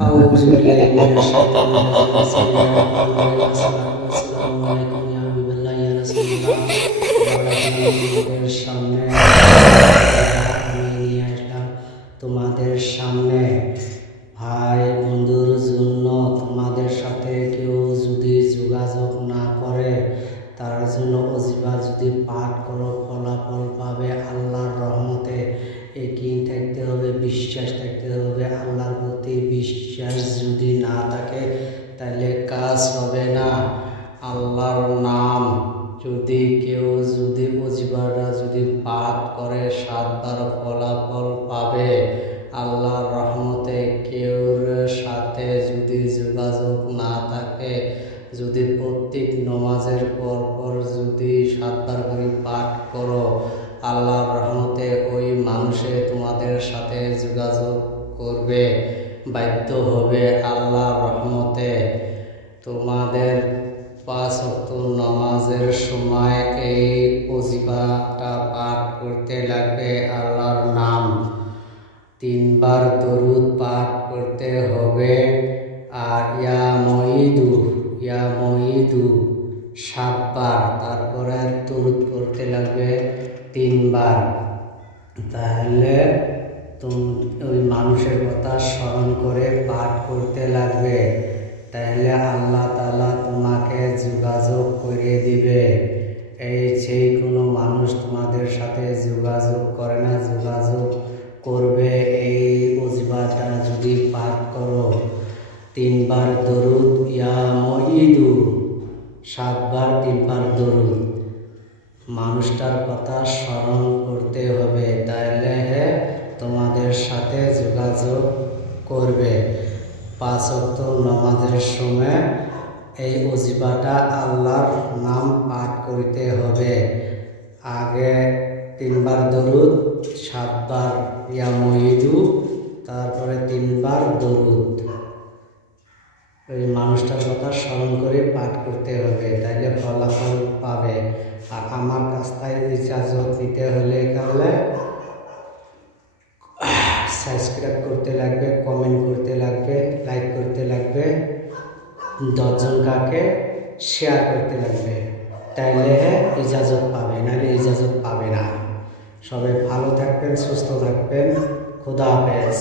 أعوذ بالله من الشيطان الرجيم بسم الله الرحمن الرحيم السلام عليكم يا حبيب الله يا رسول الله তোমাদের সামনে আমি নিয়ে আসলাম তোমাদের সামনে ভাই বন্ধুর জন্য তোমাদের সাথে কেউ যদি যোগাযোগ না করে তার জন্য ওজিফা যদি পাঠ করো ফলাফল পাবে আল্লাহর রহমতে। একই থাকতে হবে, বিশ্বাস থাকতে হবে। আল্লাহর প্রতি বিশ্বাস যদি না থাকে তাহলে কাজ হবে না। আল্লাহর নাম যদি কেউ ওজিফাটা যদি পাঠ করে 7 বার ফলাফল পাবে আল্লাহর রহমতে। কেউর সাথে যদি যোগাযোগ না থাকে, যদি প্রত্যেক নমাজের পর যদি 7 বার করে পাঠ করো আল্লাহর রহমতে ওই মানুষে তোমাদের সাথে যোগাযোগ করবে, বাধ্য হবে আল্লাহর রহমতে। তোমাদের 5 ওয়াক্ত নামাজের সময় এই ওজিফাটা পাঠ করতে লাগবে। আল্লাহর নাম 3 বার দরুদ পাঠ করতে হবে। আর ইয়া মঈদু 7 বার, তারপরে দরুদ করতে লাগবে 3 বার। তাহলে ওই মানুষের কথা স্মরণ করে পাঠ করতে লাগবে। তাহলে আল্লাহ তাআলা তোমাকে যোগাযোগ করে দিবে। এই যে কোনো মানুষ তোমাদের সাথে যোগাযোগ করে না, যোগাযোগ করবে এই ওজিফাটা যদি পাঠ করো। 3 বার দরুদ ইয়া মঈদু 7 বার, 3 বার দরুদ। মানুষটার কথা স্মরণ করতে হবে, তাহলে তোমাদের সাথে যোগাযোগ করবে। 5 ওয়াক্ত নামাজের সময় এই ওজিফাটা আল্লাহর নাম পাঠ করতে হবে। আগে 3 বার দরুদ, 7 বার ইয়া মঈদু, তারপরে 3 বার দরুদ। ওই মানুষটার কথা স্মরণ করে পাঠ করতে হবে, তাইলে ফলাফল পাবে। আর আমার কাছ থেকে ইজাজত নিতে হলে সাবস্ক্রাইব করতে লাগবে, কমেন্ট করতে লাগবে, লাইক করতে লাগবে, 10 জনকে শেয়ার করতে লাগবে। তাইলে ইজাজত পাবে, নাহলে ইজাজত পাবে না। সবাই ভালো থাকবেন, সুস্থ থাকবেন। খোদা হাফেজ।